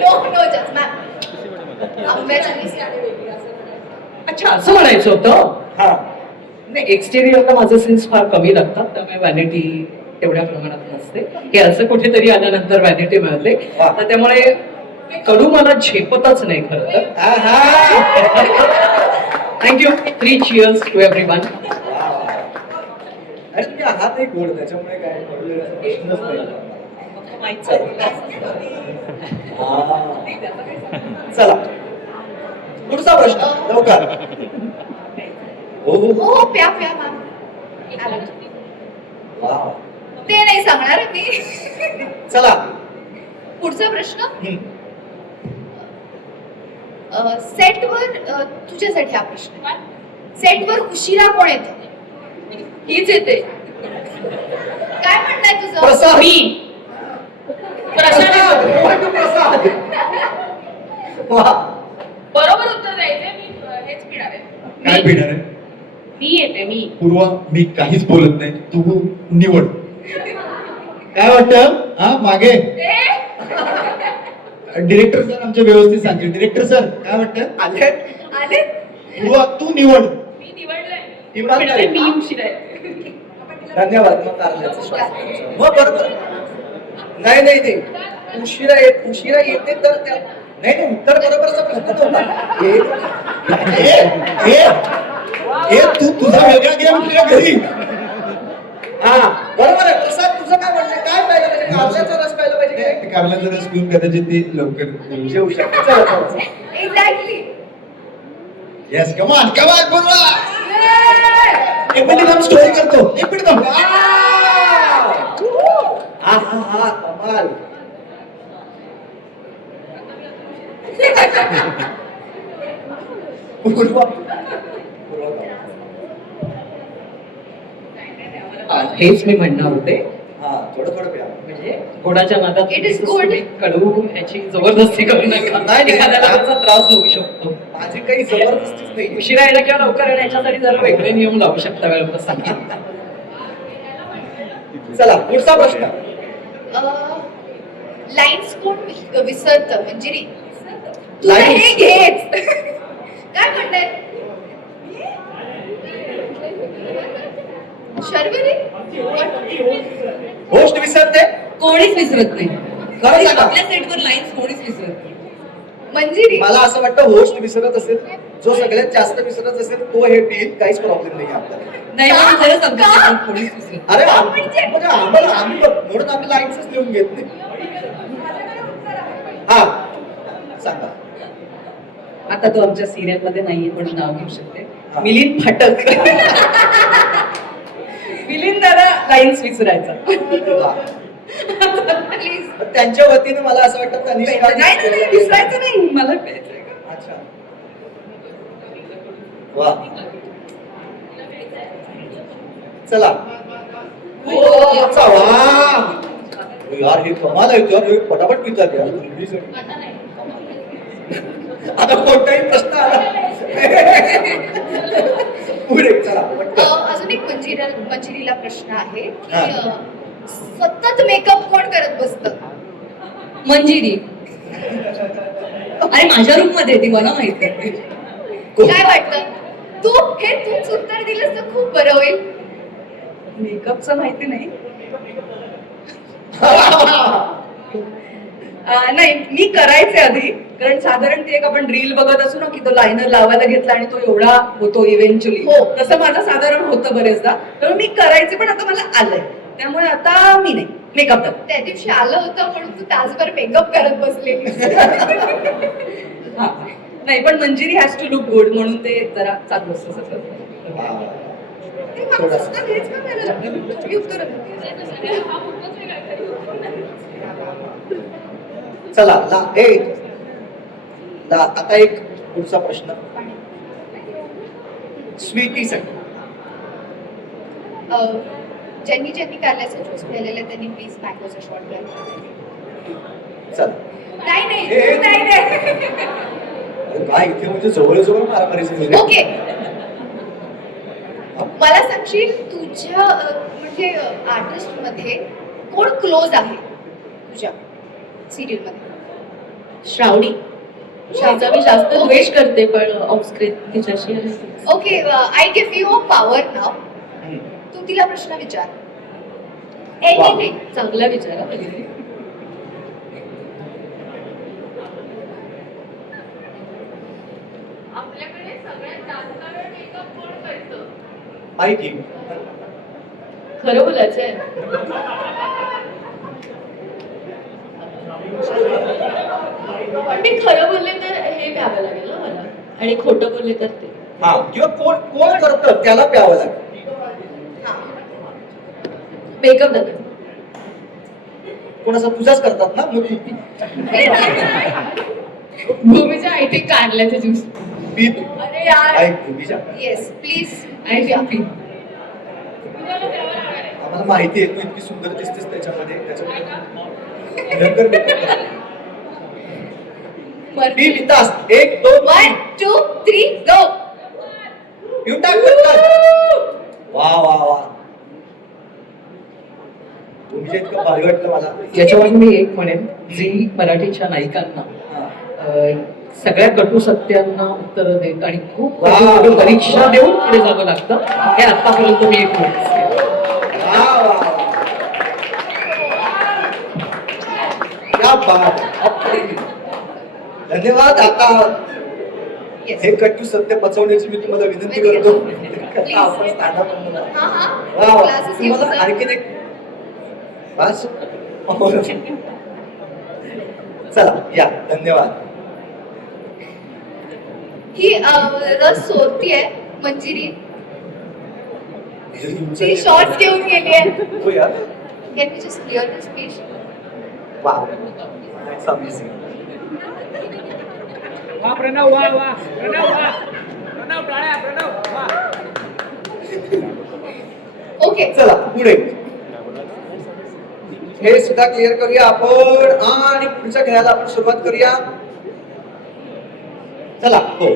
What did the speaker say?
No no जज ma'am. आंब्याची list आणि वेगळी असं. अच्छा, असं म्हणायचं होतं. हा नाही, एक्सटेरियरला माझं सेन्स फार कमी लागतात, त्यामुळे व्हॅनिटी तेवढ्या प्रमाणात नसते. हे असं कुठेतरी आल्यानंतर व्हॅनिटी मिळते, तर त्यामुळे कडू मला झेपतच नाही खरं तर. थँक्यू. 3 cheers to everyone. अरे तुम्ही आहात एक गोड, त्याच्यामुळे काय पडलेला प्रश्नच नाही. चला पुढचा प्रश्न लवकर. हो हो हो प्या प्या मॅम. वाव. ते नाही सांगणार मी. चला पुढचा प्रश्न. सेटवर तुझ्यासाठी हा प्रश्न. सेटवर उशिरा कोण येतं? हीच येते. काय म्हणताय तुझं? प्रसाद. मी प्रसाद. वा. बरोबर उत्तर द्यायचे. मी हेच पिणार आहे. काय पिणार आहे? मी येते. मी पूर्वा, मी काहीच बोलत नाही, तू निवड. काय वाटतं? हा मागे डिरेक्टर सर आमच्या व्यवस्थित सांगतील. डिरेक्टर सर काय वाटतं? आले आले. पूर्वा तू निवड. मी निवडलंय. इमानदारी. मी उशिरा येते. धन्यवाद. मग कारल्याचं श्वास. हो बरोबर. नाही नाही नाही, उशिरा येते तर त्या नाही नाही, उत्तर बरोबरचा प्रश्न नव्हता. तू तुझा वेगळा गेम तुझ्या घरी. हा बरोबर आहे. प्रसाद तुझं काय म्हणणं? काय पाहिलं पाहिजे? कारल्याचा रस पाहिला पाहिजे की कारल्याचा रस पिऊन कदाचित ती लवकर जेवू शकते. चला, चला, चला. एक्झॅक्टली. येस, कमान कमान पूर्वा. एक मिनिट थांब, स्टोरी करतो. एक मिनिट थांब. हा कमाल. पूर्वा. हेच मी म्हणणार होते. हा थोडं थोडं प्या. म्हणजे गोडाच्या नादात It is good. कडू याची जबरदस्ती करू नका. नाही, नाही. एखाद्याला त्याचा त्रास होऊ शकतो. माझी काही जबरदस्तीच नाही. उशिरा येणं किंवा लवकर येणं याच्यासाठी जरा वेगळे नियम लावू शकता वेळेनुसार. चला पुढचा प्रश्न. लाईन्स कोण विसरतं? मंजिरी Lines. हे घेच. काय म्हणताय? शर्वरी होस्ट विसरते. कोणीच विसरत नाही. खरं सांगा. आपल्या सेटवर लाईन्स कोणीच विसरत नाही. मंजिरी. मला असं वाटतं होस्ट विसरत असेल, जो सगळ्यात जास्त विसरत असेल तो हे पिईल, काहीच प्रॉब्लेम नाही आपल्याला. नाही पण खरंच आमच्या सेटवर कोणीच विसरत नाही. अरे म्हणजे आम्हाला आम्ही म्हणून आम्ही लाईन्सच लिहून घेत नाही. हा सांगा. आता तो आमच्या सिरियल मध्ये नाहीये पण नाव घेऊ शकते. हा. मिलिंद फाटक. मिलिंद दादा लाईन्स विसरायचा. वा. प्लीज. पण त्यांच्या वतीने मला असं वाटतं त्यांनी नाही विसरायचं नाही मला प्यायचंय. अच्छा. वा. चला. वा. यार हे कमाल आहे यार, हे पटापट पितात यार. आता कोणताही प्रश्न आला पुढे चला पटकन. अजून एक मंजिरीला प्रश्न आहे की हा. सतत मेकअप कोण करत बसतं? मंजिरी. आणि माझ्या रूम मध्ये ती मला माहिती. काय वाटतं? तूच उत्तर दिलंस तर खूप बरं होईल. मेकअपचं माहिती नाही. नाही मी करायचे आधी, कारण साधारण ते एक आपण रील बघत असू ना की तो लायनर लावायला घेतला आणि तो एवढा होतो इव्हेंच्युअली. हो. तसं माझं साधारण होतं बरेचदा. तर मी करायचे पण आता मला आलंय, त्यामुळे आता मी नाही मेकअप. त्या दिवशी आलं होतं म्हणून तू तासभर मेकअप करत बसले. हा नाही पण Manjiri has to look good म्हणून ते जरा चालू असतं सगळं. चला आता एक पुढचा प्रश्न स्वीटीसाठी. ज्यांनी कारल्याचा ज्यूस प्यायलेला त्यांनी प्लीज मॅंगोचा शॉट घ्या. चला. नाही. अरे काय इथे म्हणजे जवळ मारामारी झाली. ओके. मला सांगशील तुझ्या म्हणजे आर्टिस्ट मध्ये कोण क्लोज आहे? तुझ्या सिरियल मध्ये? श्रावणी तिचा मी जास्त द्वेष करते पण ऑफस्क्रीन तिच्याशी आहे. Okay, I give you a power now. तू तिला प्रश्न विचार. एनिथिंग. चांगला विचारा आपल्याकडे सगळ्यात जास्त वेळ मेकअप कोण करतं? माहिती खरं बोलायचंय. पण मी खरं बोलले तर हे प्यावं लागेल ना मला आणि खोटं बोलले तर ते. हा, किंवा कोण कोण करतं त्याला प्यावं लागेल. मेकअप दादा कोण असं तुझाच करतात ना, मग तू भूमीच्या आयटी काढल्याचं ज्यूस. पी तू. अरे यार ऐक भूमीच्या, येस प्लीज. आयटी आम्हाला माहिती आहे तू इतकी सुंदर दिसतेस त्याच्यामध्ये भयंकर makeup करते. पी विकास 1 2 1 2 3 गो. पिऊन टाक पटकन. वा वा वा, भूमीच्या इतकं भारी वाटलं मला. याच्यावर मी एक म्हणेन, झी मराठीच्या नायिकांना हा. सगळ्या कटू सत्यांना उत्तर देत आणि खूप वा. कठोर परीक्षा देऊन पुढे जावं लागतं, हे आतापर्यंत मी एक म्हणेन. वा वा वा. क्या बात है. अप्रतिम. धन्यवाद. आता हे कट्टू सत्य पचवण्याची मी तुम्हाला विनंती करतो. आता आपण stand up म्हणून. हा हा वा वा. क्लासेस घेऊ तुम्हाला सर. आणखीन एक बस. चला या, धन्यवाद. ही रस सोडतीये मंजिरी. ती शॉर्ट्स घेऊन गेली आहे. हो यार. Can we just clear this please? Wow, that's amazing. Pranav वा वा प्रणव वा प्रणव टाळ्या प्रणव वा. ओके चला पुढे हे सुद्धा क्लिअर करूया आपण आणि पुढच्या खेळाला आपण सुरुवात करूया. चला हो